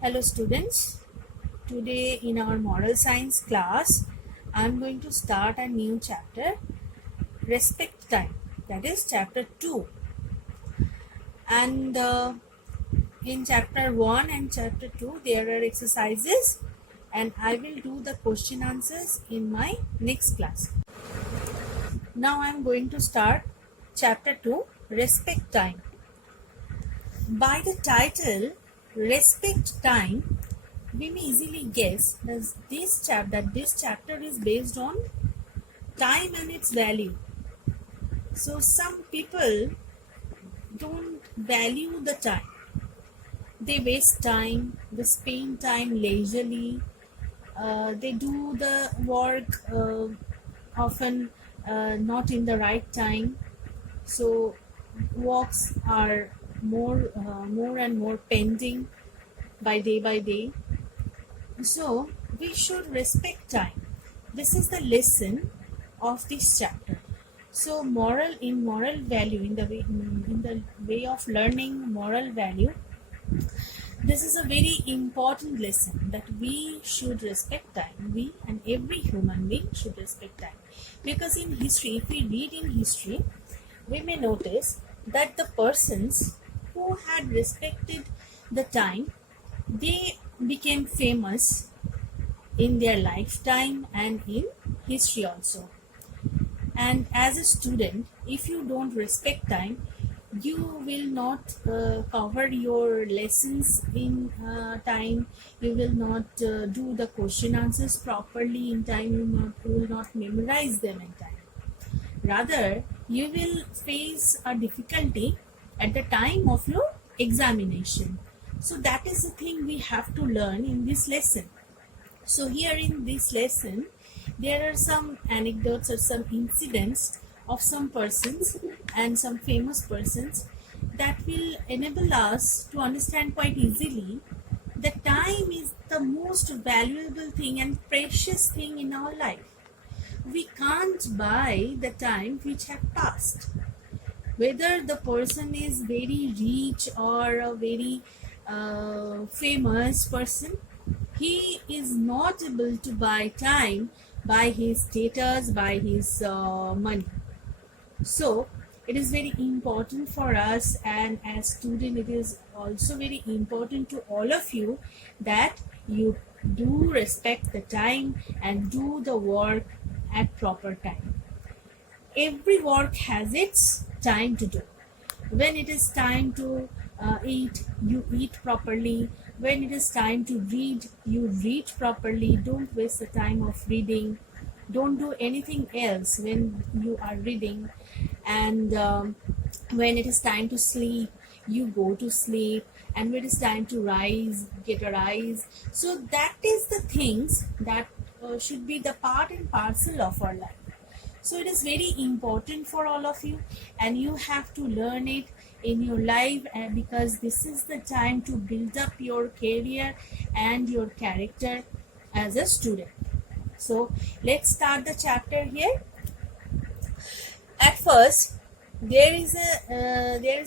Hello students, today in our moral science class I am going to start a new chapter, respect time, that is chapter 2, and in chapter 1 and chapter 2 there are exercises and I will do the question answers in my next class. Now I am going to start chapter 2, respect time. By the title respect time, we may easily guess that this chapter is based on time and its value. So some people don't value the time. They waste time, they spend time leisurely, they do the work often not in the right time. So works are more and more pending by day. So we should respect time. This is the lesson of this chapter. So moral value, in the way of learning moral value, this is a very important lesson that we should respect time. We and every human being should respect time, because in history, if we read in history, we may notice that the persons who had respected the time, they became famous in their lifetime and in history also. And as a student, if you don't respect time, you will not cover your lessons in time, you will not do the question answers properly in time, you will not memorize them in time. Rather, you will face a difficulty at the time of your examination. So that is the thing we have to learn in this lesson. So here in this lesson, there are some anecdotes or some incidents of some persons and some famous persons that will enable us to understand quite easily that time is the most valuable thing and precious thing in our life. We can't buy the time which have passed. Whether the person is very rich or a very famous person, he is not able to buy time by his status, by his money. So it is very important for us, and as student it is also very important to all of you that you do respect the time and do the work at proper time. Every work has its time to do. When it is time to eat, you eat properly. When it is time to read, you read properly. Don't waste the time of reading. Don't do anything else when you are reading. And when it is time to sleep, you go to sleep. And when it is time to rise, get a rise. So that is the things that should be the part and parcel of our life. So it is very important for all of you, and you have to learn it in your life, because this is the time to build up your career and your character as a student. So let's start the chapter here. At first, there is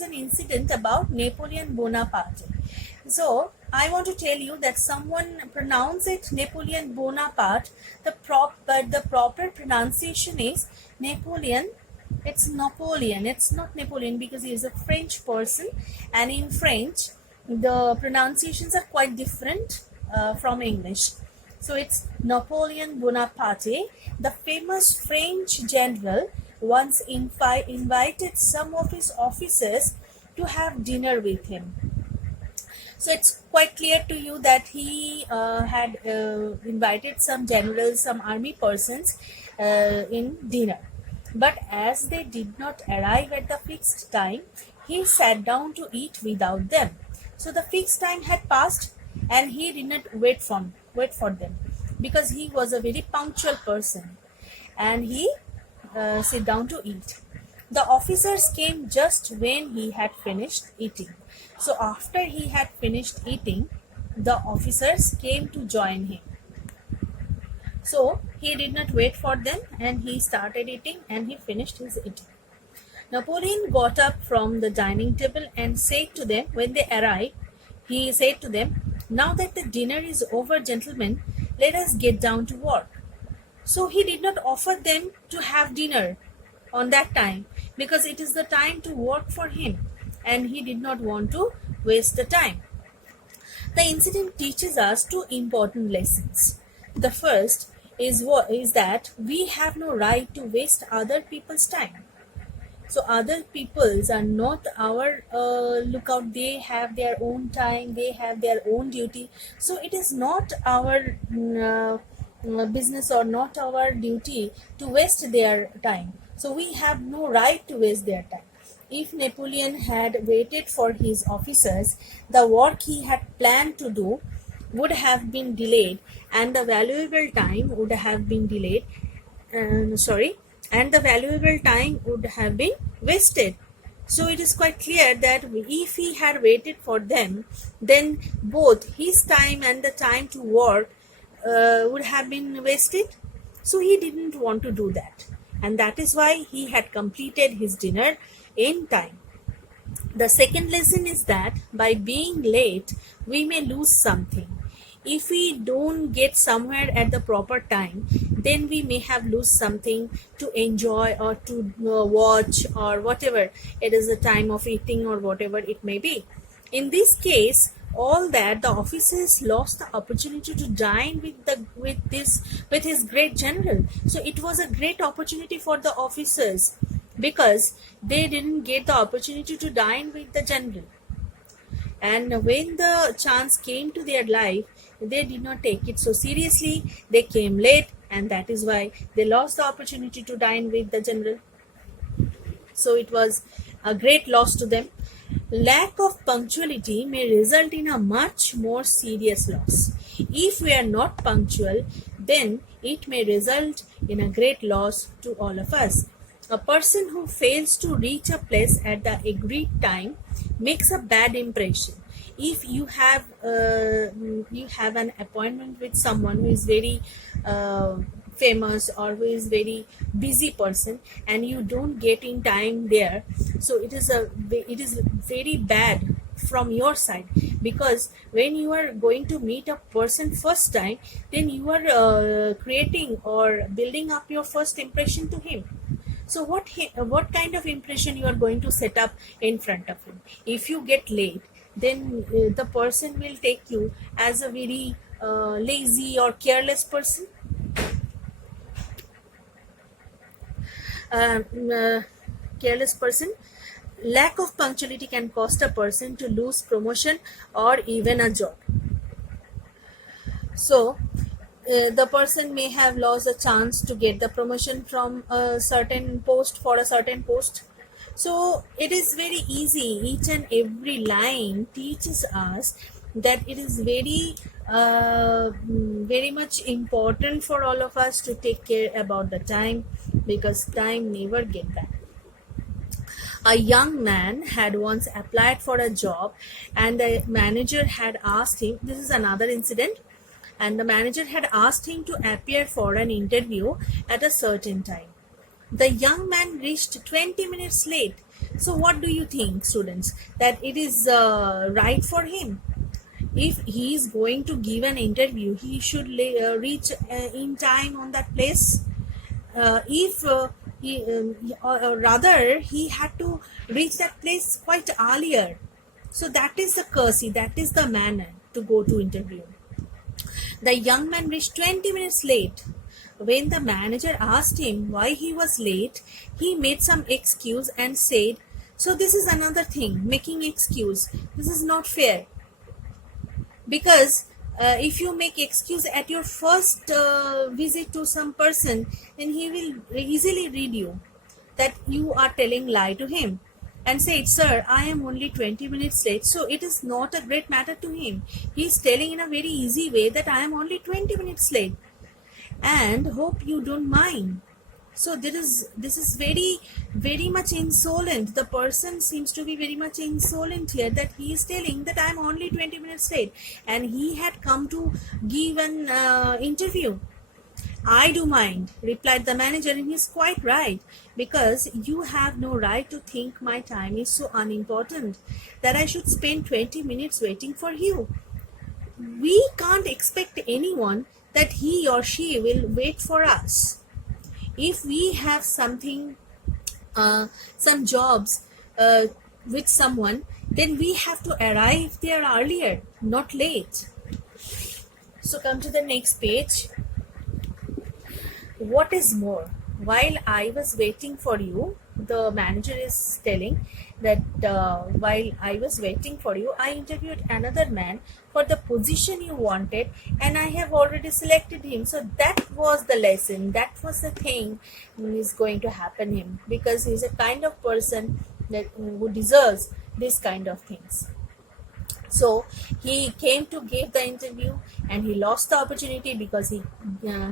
an incident about Napoleon Bonaparte. So I want to tell you that someone pronounce it Napoleon Bonaparte. But the proper pronunciation is Napoleon. It's Napoleon. It's not Napoleon, because he is a French person, and in French the pronunciations are quite different from English. So it's Napoleon Bonaparte. The famous French general once invited some of his officers to have dinner with him. So it's quite clear to you that he had invited some generals, some army persons in dinner. But as they did not arrive at the fixed time, he sat down to eat without them. So the fixed time had passed and he did not wait for them, because he was a very punctual person, and he sat down to eat. The officers came just when he had finished eating. So after he had finished eating, the officers came to join him. So he did not wait for them, and he started eating and he finished his eating. Napoleon got up from the dining table and said to them, when they arrived, he said to them, Now that the dinner is over, gentlemen, let us get down to work. So he did not offer them to have dinner on that time because it is the time to work for him and he did not want to waste the time. The incident teaches us two important lessons. The first is that we have no right to waste other people's time. So other peoples are not our lookout. They have their own time, they have their own duty. So it is not our business or not our duty to waste their time. So we have no right to waste their time. If Napoleon had waited for his officers, the work he had planned to do would have been delayed and the valuable time would have been delayed. And the valuable time would have been wasted. So it is quite clear that if he had waited for them, then both his time and the time to work would have been wasted. So he didn't want to do that. And that is why he had completed his dinner in time. The second lesson is that by being late, we may lose something. If we don't get somewhere at the proper time, then we may have lose something to enjoy or to watch or whatever. It is the time of eating or whatever it may be. In this case, all that the officers lost the opportunity to dine with his great general. So it was a great opportunity for the officers because they didn't get the opportunity to dine with the general. And when the chance came to their life, they did not take it so seriously. They came late, and that is why they lost the opportunity to dine with the general. So it was a great loss to them. Lack of punctuality may result in a much more serious loss. If we are not punctual, then it may result in a great loss to all of us. A person who fails to reach a place at the agreed time makes a bad impression. If you have an appointment with someone who is very famous or who is very busy person and you don't get in time there, so it is very bad from your side, because when you are going to meet a person first time, then you are creating or building up your first impression to him. So what kind of impression you are going to set up in front of him? If you get late, then the person will take you as a very lazy or careless person. Careless person. Lack of punctuality can cost a person to lose promotion or even a job. So the person may have lost a chance to get the promotion from a certain post for a certain post. So it is very easy. Each and every line teaches us that it is very much important for all of us to take care about the time, because time never get back. A young man had once applied for a job and the manager had asked him, this is another incident, and the manager had asked him to appear for an interview at a certain time. The young man reached 20 minutes late. So what do you think, students, that it is right for him? If he is going to give an interview, he should reach in time on that place. Rather he had to reach that place quite earlier. So that is the courtesy, that is the manner to go to interview. The young man reached 20 minutes late. When the manager asked him why he was late, he made some excuse and said, so this is another thing, making excuse. This is not fair. Because if you make excuse at your first visit to some person, then he will easily read you that you are telling lie to him and said, sir, I am only 20 minutes late. So it is not a great matter to him. He is telling in a very easy way that I am only 20 minutes late and hope you don't mind. So this is very much insolent. The person seems to be very much insolent here, that he is telling that I am only 20 minutes late and he had come to give an interview. I do mind, replied the manager, and he is quite right, because you have no right to think my time is so unimportant that I should spend 20 minutes waiting for you. we can't expect anyone that he or she will wait for us. If we have something, some jobs with someone, then we have to arrive there earlier, not late. So come to the next page. What is more, while I was waiting for you, the manager is telling that while I was waiting for you, I interviewed another man for the position you wanted, and I have already selected him. So that was the lesson, that was the thing is going to happen him, because he's a kind of person that who deserves this kind of things. So he came to give the interview and he lost the opportunity because he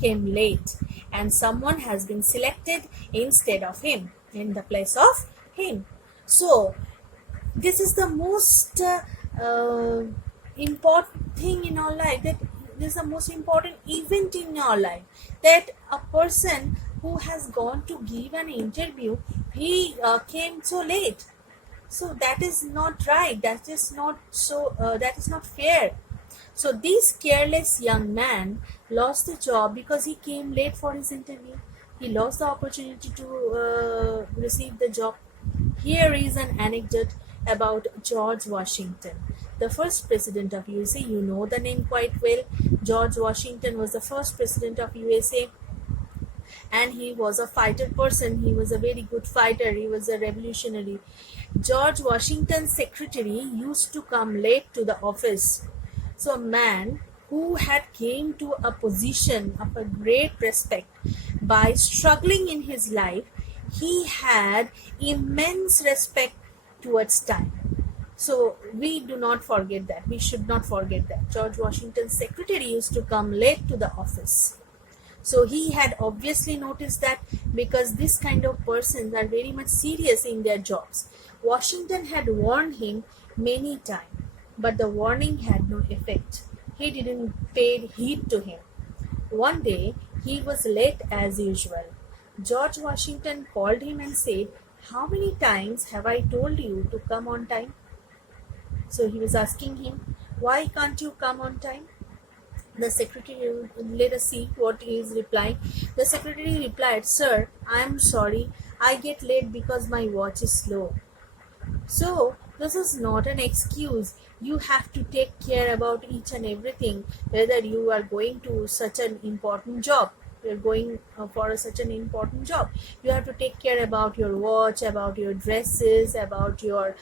came late, and someone has been selected instead of him, in the place of him. So this is the most important thing in our life, that this is the most important event in our life, that a person who has gone to give an interview, he came so late. So that is not right, that is not that is not fair. So this careless young man lost the job because he came late for his interview. He lost the opportunity to receive the job. Here is an anecdote about George Washington, the first president of USA. You know the name quite well. George Washington was the first president of USA, and he was a fighter person. He was a very good fighter. He was a revolutionary. George Washington's secretary used to come late to the office. So a man who had came to a position of a great respect by struggling in his life, he had immense respect towards time. So we do not forget that. We should not forget that. George Washington's secretary used to come late to the office. So he had obviously noticed that, because this kind of persons are very much serious in their jobs. Washington had warned him many times, but the warning had no effect. He didn't pay heed to him. One day, he was late as usual. George Washington called him and said, "How many times have I told you to come on time?" So he was asking him, "Why can't you come on time?" The secretary, let us see what he is replying. The secretary replied, "Sir, I am sorry, I get late because my watch is slow." So this is not an excuse. You have to take care about each and everything, whether you are going to such an important job. You're going for such an important job. You have to take care about your watch, about your dresses, about your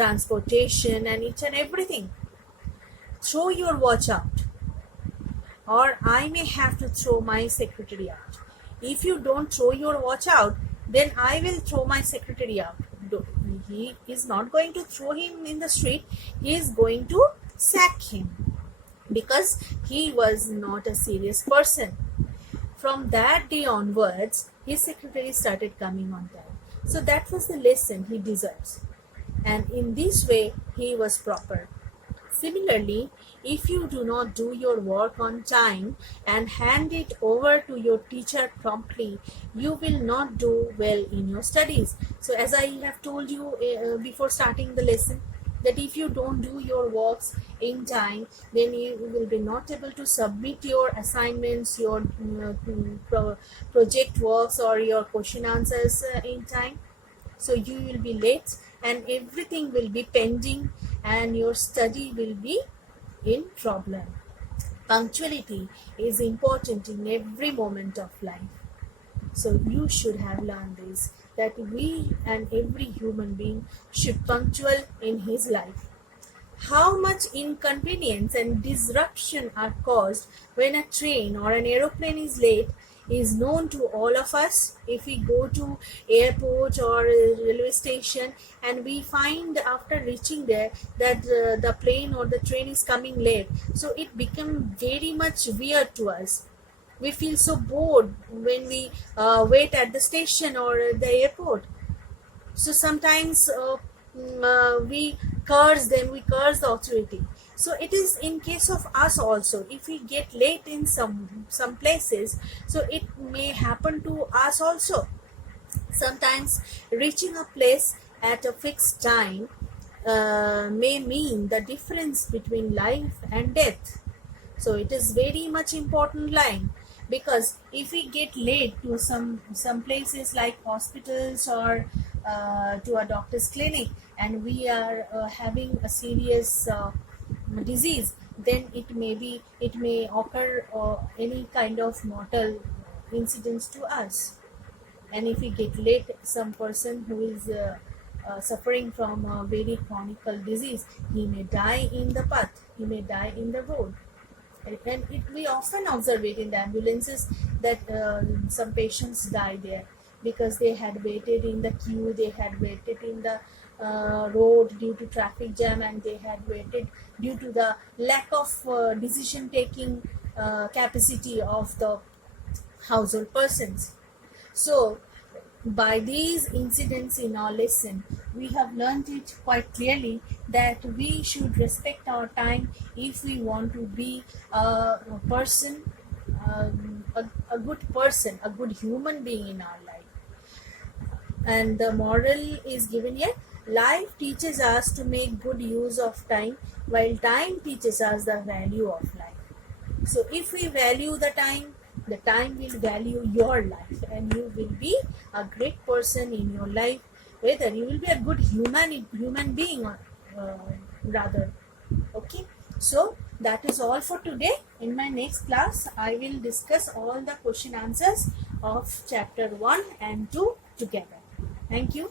transportation, and each and everything. Throw your watch out, or I may have to throw my secretary out. If you don't throw your watch out, then I will throw my secretary out. He is not going to throw him in the street, he is going to sack him, because he was not a serious person. From that day onwards, his secretary started coming on time. So that was the lesson he deserves. And in this way, he was proper. Similarly, if you do not do your work on time and hand it over to your teacher promptly, you will not do well in your studies. So as I have told you before starting the lesson, that if you don't do your works in time, then you will be not able to submit your assignments, your project works, or your question answers in time. So you will be late, and everything will be pending, and your study will be in problem. Punctuality is important in every moment of life. So you should have learned this, that we and every human being should punctual in his life. How much inconvenience and disruption are caused when a train or an aeroplane is late is known to all of us. If we go to airport or railway station and we find after reaching there that the plane or the train is coming late, so it becomes very much weird to us. We feel so bored when we wait at the station or the airport. So sometimes we curse them, we curse the authority. So it is in case of us also. If we get late in some places, so it may happen to us also. Sometimes reaching a place at a fixed time may mean the difference between life and death. So it is very much important line, because if we get late to some places like hospitals or to a doctor's clinic, and we are having a serious disease, then it may occur any kind of mortal incidents to us. And if we get late, some person who is suffering from a very chronic disease, he may die in the path, he may die in the road. And we often observe it in the ambulances that some patients die there because they had waited in the queue, they had waited in the road due to traffic jam, and they had waited due to the lack of decision taking capacity of the household persons. So, by these incidents in our lesson, we have learned it quite clearly that we should respect our time if we want to be a person, a good person, a good human being in our life. And the moral is given here: life teaches us to make good use of time, while time teaches us the value of life. So if we value the time will value your life, and you will be a great person in your life, whether you will be a good human being or rather. Okay, so that is all for today. In my next class, I will discuss all the question answers of chapter 1 and 2 together. Thank you.